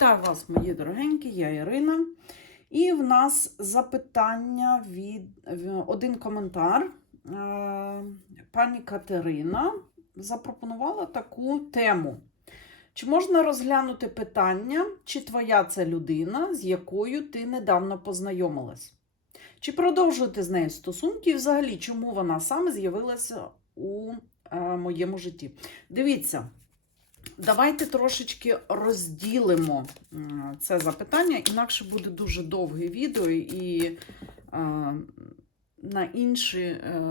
Вітаю вас, мої дорогенькі, я Ірина. І в нас запитання від один коментар. Е, Пані Катерина запропонувала таку тему. Чи можна розглянути питання, чи твоя це людина, з якою ти недавно познайомилась? Чи продовжувати з нею стосунки, і взагалі, чому вона саме з'явилася у е, моєму житті? Дивіться, Давайте трошечки розділимо це запитання, інакше буде дуже довге відео, і е, на інші е,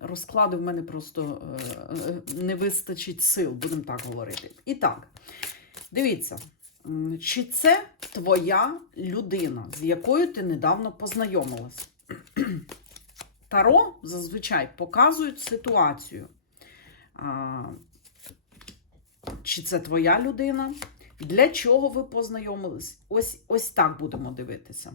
розклади в мене просто е, не вистачить сил, будемо так говорити. І так, дивіться, чи це твоя людина, з якою ти недавно познайомилась? Таро зазвичай показують ситуацію. Чи це твоя людина? Для чого ви познайомились? Ось, ось так будемо дивитися.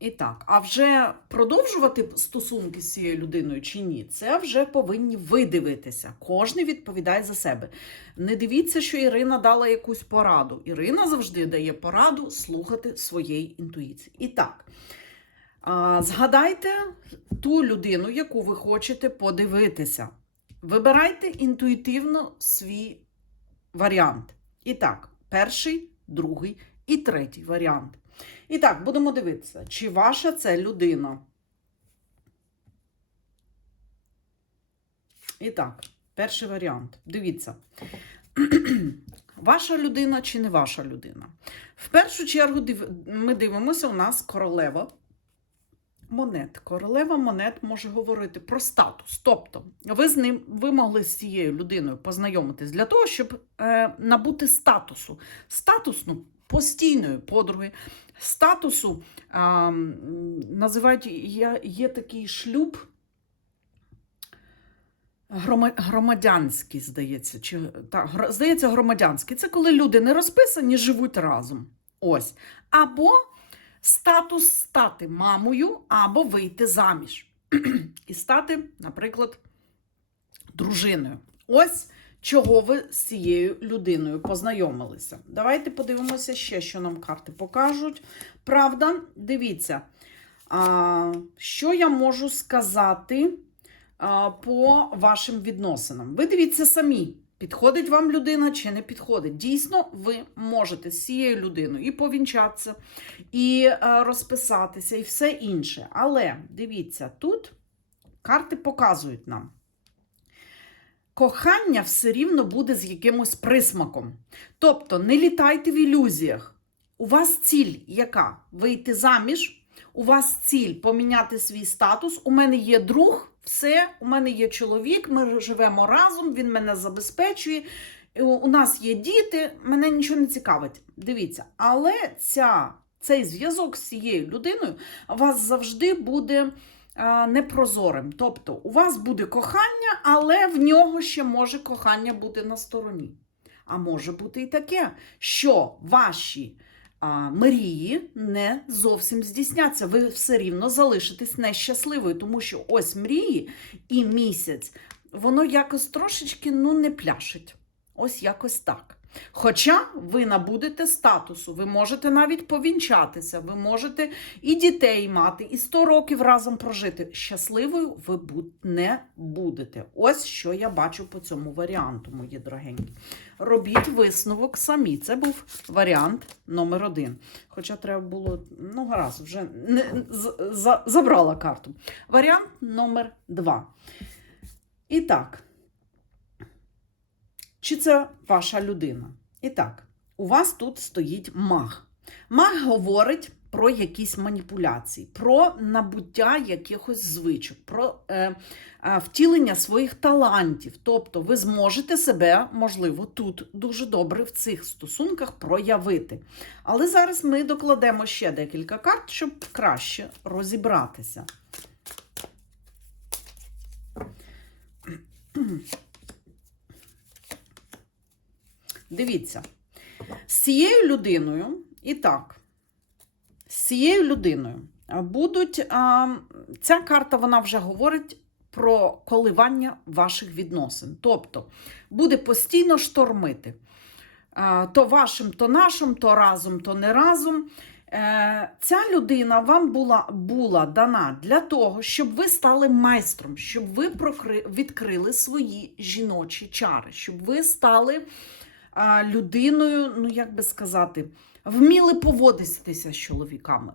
І так, а вже продовжувати стосунки з цією людиною чи ні, це вже повинні ви дивитися. Кожен відповідає за себе. Не дивіться, що Ірина дала якусь пораду. Ірина завжди дає пораду слухати своєї інтуїції. І так, згадайте ту людину, яку ви хочете подивитися. Вибирайте інтуїтивно свій варіант. І так, перший, другий і третій варіант. І так, будемо дивитися, чи ваша це людина. І так, перший варіант. Дивіться. Ваша людина чи не ваша людина? В першу чергу ми дивимося, у нас королева монет. Королева монет може говорити про статус. Тобто, ви з ним ви могли з цією людиною познайомитись для того, щоб е, набути статусу. Статусну постійної подруги, статусу е, називають є, є такий шлюб. Громадянський, здається, чи так, здається, громадянський. Це коли люди не розписані, живуть разом. Ось. Або статус стати мамою або вийти заміж. І стати, наприклад, дружиною. Ось чого ви з цією людиною познайомилися. Давайте подивимося ще, що нам карти покажуть. Правда, дивіться, що я можу сказати по вашим відносинам. Ви дивіться самі. Підходить вам людина чи не підходить? Дійсно, ви можете з цією людиною і повінчатися, і е, розписатися, і все інше. Але дивіться, тут карти показують нам. Кохання все рівно буде з якимось присмаком. Тобто не літайте в ілюзіях. У вас ціль яка? Вийти заміж. У вас ціль поміняти свій статус. У мене є друг, все, у мене є чоловік, ми живемо разом, він мене забезпечує. У у нас є діти, мене нічого не цікавить. Дивіться, але ця, цей зв'язок з цією людиною вас завжди буде а, непрозорим. Тобто, у вас буде кохання, але в нього ще може кохання бути на стороні. А може бути і таке, що ваші мрії не зовсім здійсняться. Ви все рівно залишитесь нещасливою, тому що ось мрії і місяць, воно якось трошечки ну, не пляшить. Ось якось так. Хоча ви набудете статусу, ви можете навіть повінчатися, ви можете і дітей мати, і 100 років разом прожити. Щасливою ви не будете. Ось що я бачу по цьому варіанту, мої дорогенькі. Робіть висновок самі. Це був варіант номер один. Хоча треба було, ну гаразд, вже не, за, забрала карту. Варіант номер два. І так. Чи це ваша людина? І так, у вас тут стоїть маг. Маг говорить про якісь маніпуляції, про набуття якихось звичок, про е, е, втілення своїх талантів. Тобто ви зможете себе, можливо, тут дуже добре в цих стосунках проявити. Але зараз ми докладемо ще декілька карт, щоб краще розібратися. Дивіться, з цією людиною, і так, з цією людиною будуть. А, ця карта вона вже говорить про коливання ваших відносин. Тобто буде постійно штормити. е, то вашим, то нашим, то разом, то не разом. Е, Ця людина вам була, була дана для того, щоб ви стали майстром, щоб ви прокри, відкрили свої жіночі чари, щоб ви стали а, людиною, ну як би сказати, вміли поводитися з чоловіками.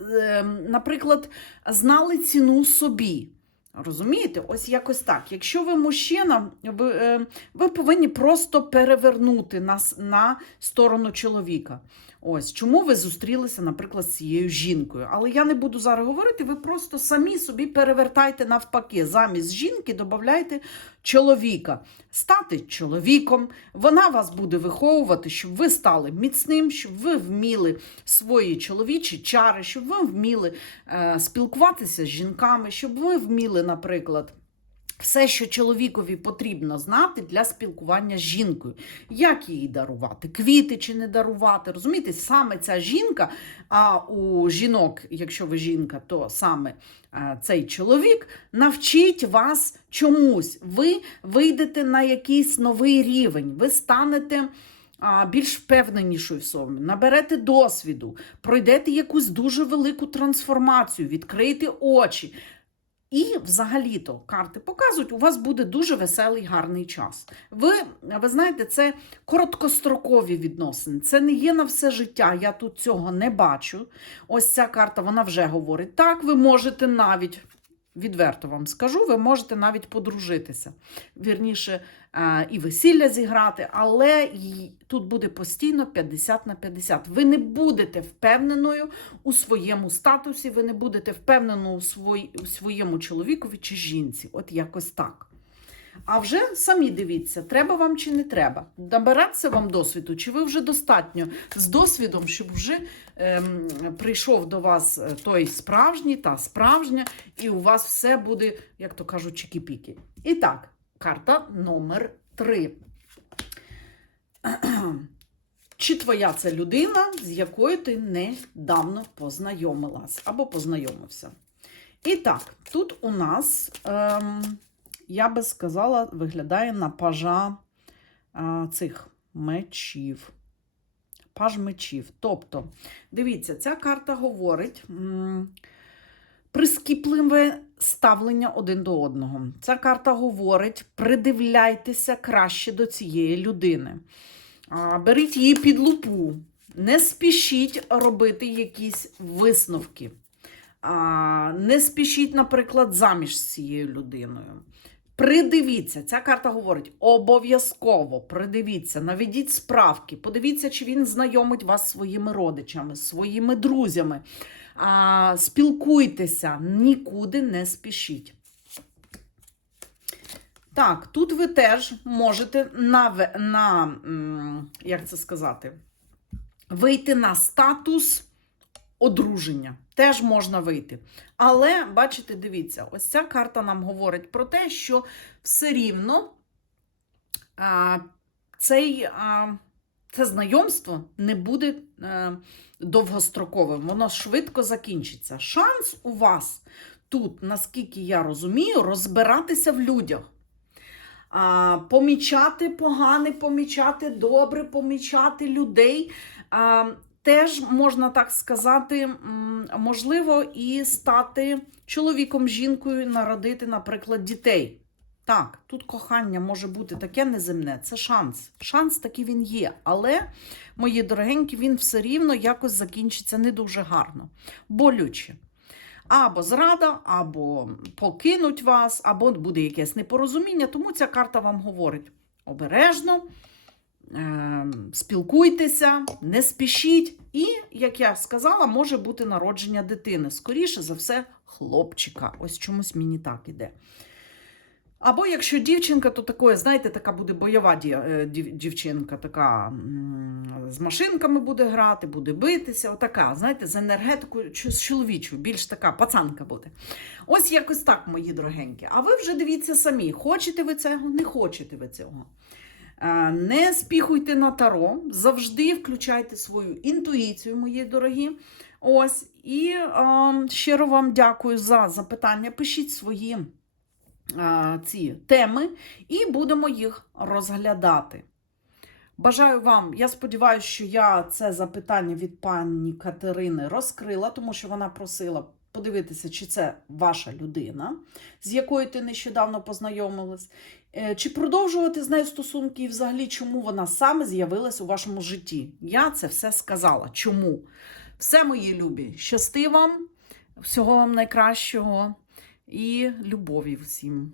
Е, Наприклад, знали ціну собі. Розумієте? Ось якось так. Якщо ви мужчина, ви, е, ви повинні просто перевернути нас на сторону чоловіка. Ось чому ви зустрілися, наприклад, з цією жінкою. Але я не буду зараз говорити, ви просто самі собі перевертайте навпаки. Замість жінки додавайте чоловіка. Стати чоловіком, вона вас буде виховувати, щоб ви стали міцним, щоб ви вміли свої чоловічі чари, щоб ви вміли е, спілкуватися з жінками, щоб ви вміли, наприклад. Все, що чоловікові потрібно знати для спілкування з жінкою. Як їй дарувати? Квіти чи не дарувати? Розумієте, саме ця жінка, а у жінок, якщо ви жінка, то саме цей чоловік навчить вас чомусь. Ви вийдете на якийсь новий рівень, ви станете. Більш впевненішою в собі, наберете досвіду, пройдете якусь дуже велику трансформацію, відкрийте очі. І взагалі-то карти показують, у вас буде дуже веселий, гарний час. Ви, ви знаєте, це короткострокові відносини. Це не є на все життя. Я тут цього не бачу. Ось ця карта вона вже говорить. Так, ви можете навіть, відверто вам скажу, ви можете навіть подружитися. Вірніше, е, і весілля зіграти, але тут буде постійно 50 на 50. Ви не будете впевненою у своєму статусі, ви не будете впевненою у своєму чоловікові чи жінці. От якось так. А вже самі дивіться, треба вам чи не треба. Набиратися вам досвіду, чи ви вже достатньо з досвідом, щоб вже ем, прийшов до вас е, той справжній та справжня, і у вас все буде, як то кажуть, чики-піки. І так, карта номер 3. Чи твоя це людина, з якою ти недавно познайомилась або познайомився? І так, тут у нас, ем, я би сказала, виглядає на пажа е, цих мечів. Паж мечів. Тобто, дивіться, ця карта говорить прискіпливе ставлення один до одного. Ця карта говорить: придивляйтеся краще до цієї людини. А, Беріть її під лупу. Не спішіть робити якісь висновки. А, Не спішіть, наприклад, заміж з цією людиною. Придивіться, ця карта говорить обов'язково придивіться, наведіть справки, подивіться, чи він знайомить вас своїми родичами, своїми друзями. А, Спілкуйтеся, нікуди не спішіть. Так, тут ви теж можете на, на як це сказати, вийти на статус одруження. Теж можна вийти. Але, бачите, дивіться, ось ця карта нам говорить про те, що все рівно а, цей, а, це знайомство не буде е, довгостроковим, воно швидко закінчиться. Шанс у вас тут, наскільки я розумію, розбиратися в людях. А, помічати погане, помічати добре, помічати людей. А, теж можна так сказати, можливо, і стати чоловіком, жінкою, народити, наприклад, дітей. Так, тут кохання може бути таке неземне, це шанс. Шанс такий він є. Але, мої дорогенькі, він все рівно якось закінчиться не дуже гарно, болюче. Або зрада, або покинуть вас, або буде якесь непорозуміння. Тому ця карта вам говорить обережно, спілкуйтеся, не спішіть. І, як я сказала, може бути народження дитини. Скоріше за все, хлопчика. Ось чомусь мені так іде. Або якщо дівчинка, то такое, знаєте, така буде бойова е, дів- дівчинка, така з машинками буде грати, буде битися. Отака, знаєте, з енергетикою з чоловічою, більш така пацанка буде. Ось якось так, мої дорогенькі. А ви вже дивіться самі, хочете ви цього, не хочете ви цього. Е, Не спіхуйте на таро, завжди включайте свою інтуїцію, мої дорогі. Ось, і е, щиро вам дякую за запитання. Пишіть свої е, ці теми, і будемо їх розглядати. Бажаю вам, я сподіваюся, що я це запитання від пані Катерини розкрила, тому що вона просила подивитися, чи це ваша людина, з якою ти нещодавно познайомилась, Е, чи продовжувати з нею стосунки і взагалі чому вона саме з'явилась у вашому житті. Я це все сказала. Чому? Все, мої любі, щасти вам, всього вам найкращого і любові всім.